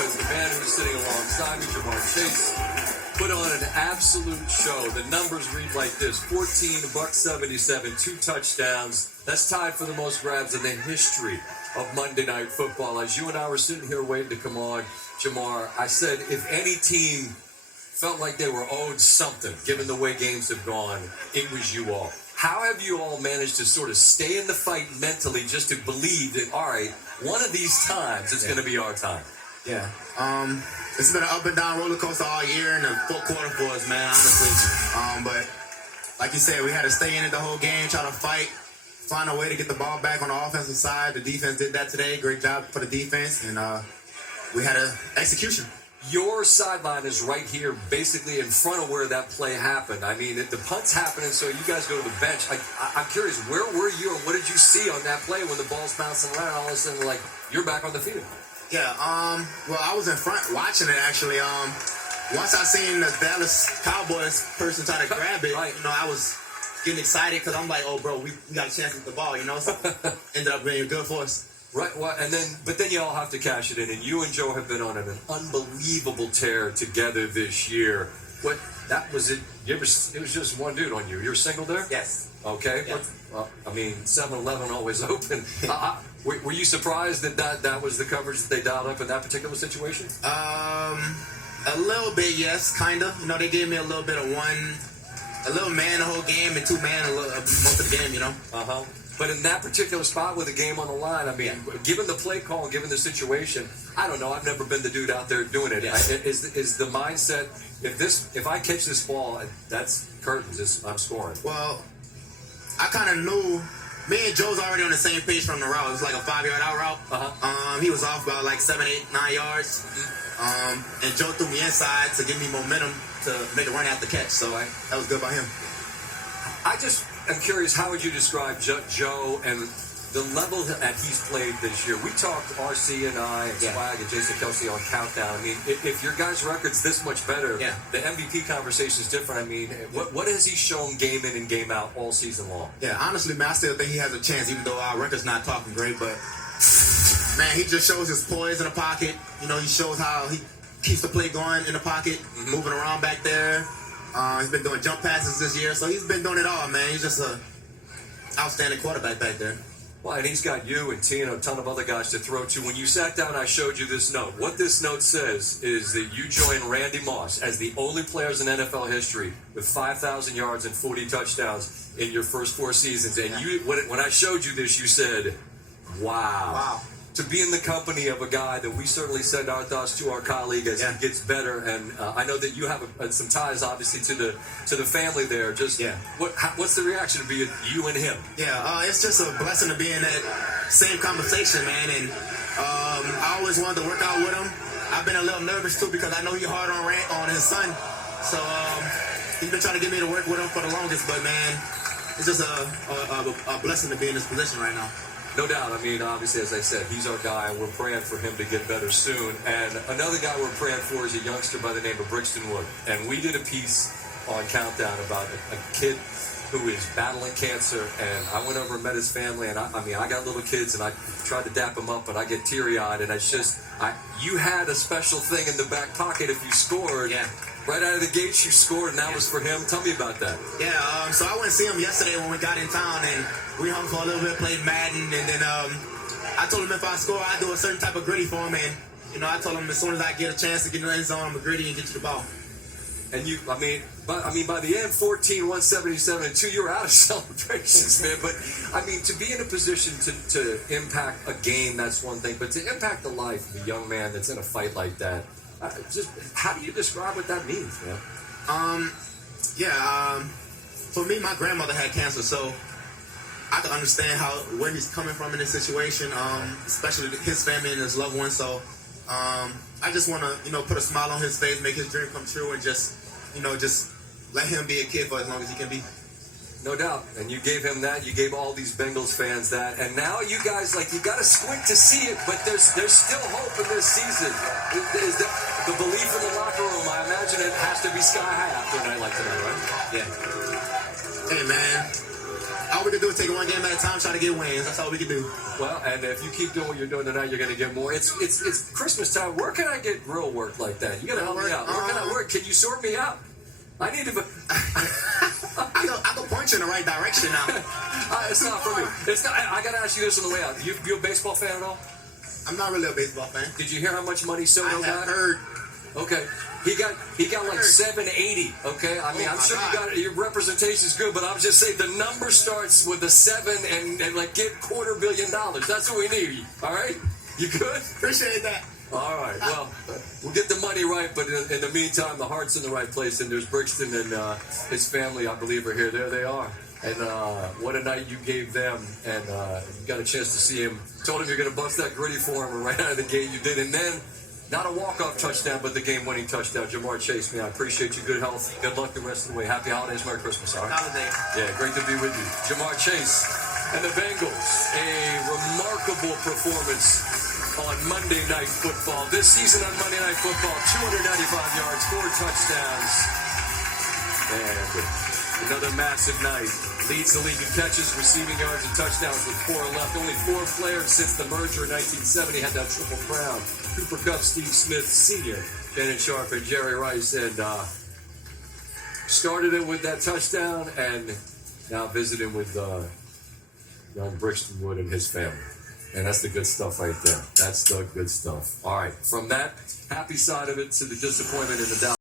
because the man who's sitting alongside me, Jamar Chase, put on an absolute show. The numbers read like this: 14 buck 77, 2 touchdowns. That's tied for the most grabs in the history of Monday Night Football. As you and I were sitting here waiting to come on, Jamar, I said if any team felt like they were owed something, given the way games have gone, it was you all. How have you all managed to sort of stay in the fight mentally just to believe that, all right, one of these times it's going to be our time? Yeah. It's been an up and down roller coaster all year in the fourth quarter for us, man, honestly. But like you said, we had to stay in it the whole game, try to find a way to get the ball back on the offensive side. The defense did that today. Great job for the defense. And we had an execution. Your sideline is right here, basically in front of where that play happened. I mean, the punt's happening, so you guys go to the bench. I'm curious, where were you and what did you see on that play when the ball's bouncing around? All of a sudden, like, you're back on the field. Yeah, well, I was in front watching it, actually. Once I seen the Dallas Cowboys person try to grab it, right. I was getting excited because I'm like, oh, bro, we got a chance with the ball, So ended up being good for us. Right, well, but then you all have to cash it in, and you and Joe have been on an unbelievable tear together this year. That was it? It was just one dude on you. You're single there? Yes. Okay. Yes. Well, 7-Eleven always open. Were you surprised that was the coverage that they dialed up in that particular situation? A little bit, yes, kind of. They gave me a little bit of a little man the whole game and 2 man most of the game, Uh-huh. But in that particular spot with the game on the line, I mean, given the play call and given the situation, I don't know. I've never been the dude out there doing it. Yes. Is the mindset, if I catch this ball, that's curtains, I'm scoring? Well, I kind of knew. Me and Joe's already on the same page from the route. It was like a 5-yard out route. Uh-huh. He was off about like 7, 8, 9 yards. And Joe threw me inside to give me momentum to make a run at the catch. So that was good by him. I'm curious, how would you describe Joe and the level that he's played this year? We talked, RC and I, and Swag and Jason Kelsey on Countdown. I mean, if your guys' record's this much better, the MVP conversation is different. I mean, what has he shown game in and game out all season long? Yeah, honestly, man, I still think he has a chance, even though our record's not talking great. But, man, he just shows his poise in the pocket. He shows how he keeps the play going in the pocket, moving around back there. He's been doing jump passes this year, so he's been doing it all, man. He's just an outstanding quarterback back there. Well, and he's got you and T and a ton of other guys to throw to. When you sat down, I showed you this note. What this note says is that you joined Randy Moss as the only players in NFL history with 5,000 yards and 40 touchdowns in your first 4 seasons. And when I showed you this, you said, wow. To be in the company of a guy that we certainly send our thoughts to our colleague as he gets better, and I know that you have some ties, obviously, to the family there. What's the reaction to be you and him? Yeah, it's just a blessing to be in that same conversation, man. And I always wanted to work out with him. I've been a little nervous too because I know he's hard on his son, so he's been trying to get me to work with him for the longest. But man, it's just a blessing to be in this position right now. No doubt. I mean, obviously, as I said, he's our guy, and we're praying for him to get better soon. And another guy we're praying for is a youngster by the name of Brixton Wood. And we did a piece on Countdown about a kid who is battling cancer. And I went over and met his family. And I got little kids, and I tried to dap them up, but I get teary-eyed. And it's just, you had a special thing in the back pocket if you scored. Yeah. Right out of the gates, you scored, and that was for him. Tell me about that. Yeah, so I went to see him yesterday when we got in town, and we hung for a little bit, played Madden, and then I told him if I score, I do a certain type of gritty for him, and I told him as soon as I get a chance to get in the end zone, I'm a gritty and get you the ball. And by the end, 14, 177, and 2, you're out of celebrations, man. But, to be in a position to impact a game, that's one thing. But to impact the life of a young man that's in a fight like that, how do you describe what that means, man? For me, my grandmother had cancer, so I can understand where he's coming from in this situation, especially his family and his loved ones. So I just want to, put a smile on his face, make his dream come true, and just let him be a kid for as long as he can be. No doubt. And you gave him that. You gave all these Bengals fans that. And now you guys, you got to squint to see it, but there's still hope in this season. Is the belief in the locker room, I imagine it has to be sky high after a night like tonight, right? Yeah. Hey, man. I all we can do is take it one game at a time, try to get wins. That's all we can do. Well, and if you keep doing what you're doing tonight, you're going to get more. It's Christmas time. Where can I get grill work like that? You got to help me out. Where can I work? Can you sort me out? I need to. I go point you in the right direction now. It's not for me. It's not. I got to ask you this on the way out. You a baseball fan at all? I'm not really a baseball fan. Did you hear how much money Soto got? I have heard. Okay. He got like 780. Okay, I mean, I'm sure your representation's good, but I'm just saying the number starts with a 7 and like get $250 million. That's what we need. All right, you good? Appreciate that. All right. Well, we'll get the money right, but in the meantime, the heart's in the right place, and there's Brixton and his family, I believe, are here. There they are. And what a night you gave them, and you got a chance to see him. Told him you're going to bust that gritty for him, and right out of the gate you did. And then, not a walk-off touchdown, but the game-winning touchdown. Jamar Chase, man, I appreciate you. Good health. Good luck the rest of the way. Happy holidays. Merry Christmas, all right? Holidays. Yeah, great to be with you. Jamar Chase and the Bengals. A remarkable performance on Monday Night Football. This season on Monday Night Football, 295 yards, 4 touchdowns. And another massive night. Leads the league in catches, receiving yards, and touchdowns with 4 left. Only 4 players since the merger in 1970 had that triple crown. Cooper Kupp, Steve Smith Sr., Shannon Sharp, and Jerry Rice. And started it with that touchdown, and now visiting with young Brixton Wood and his family. And that's the good stuff right there. That's the good stuff. All right, from that happy side of it to the disappointment in the Dallas.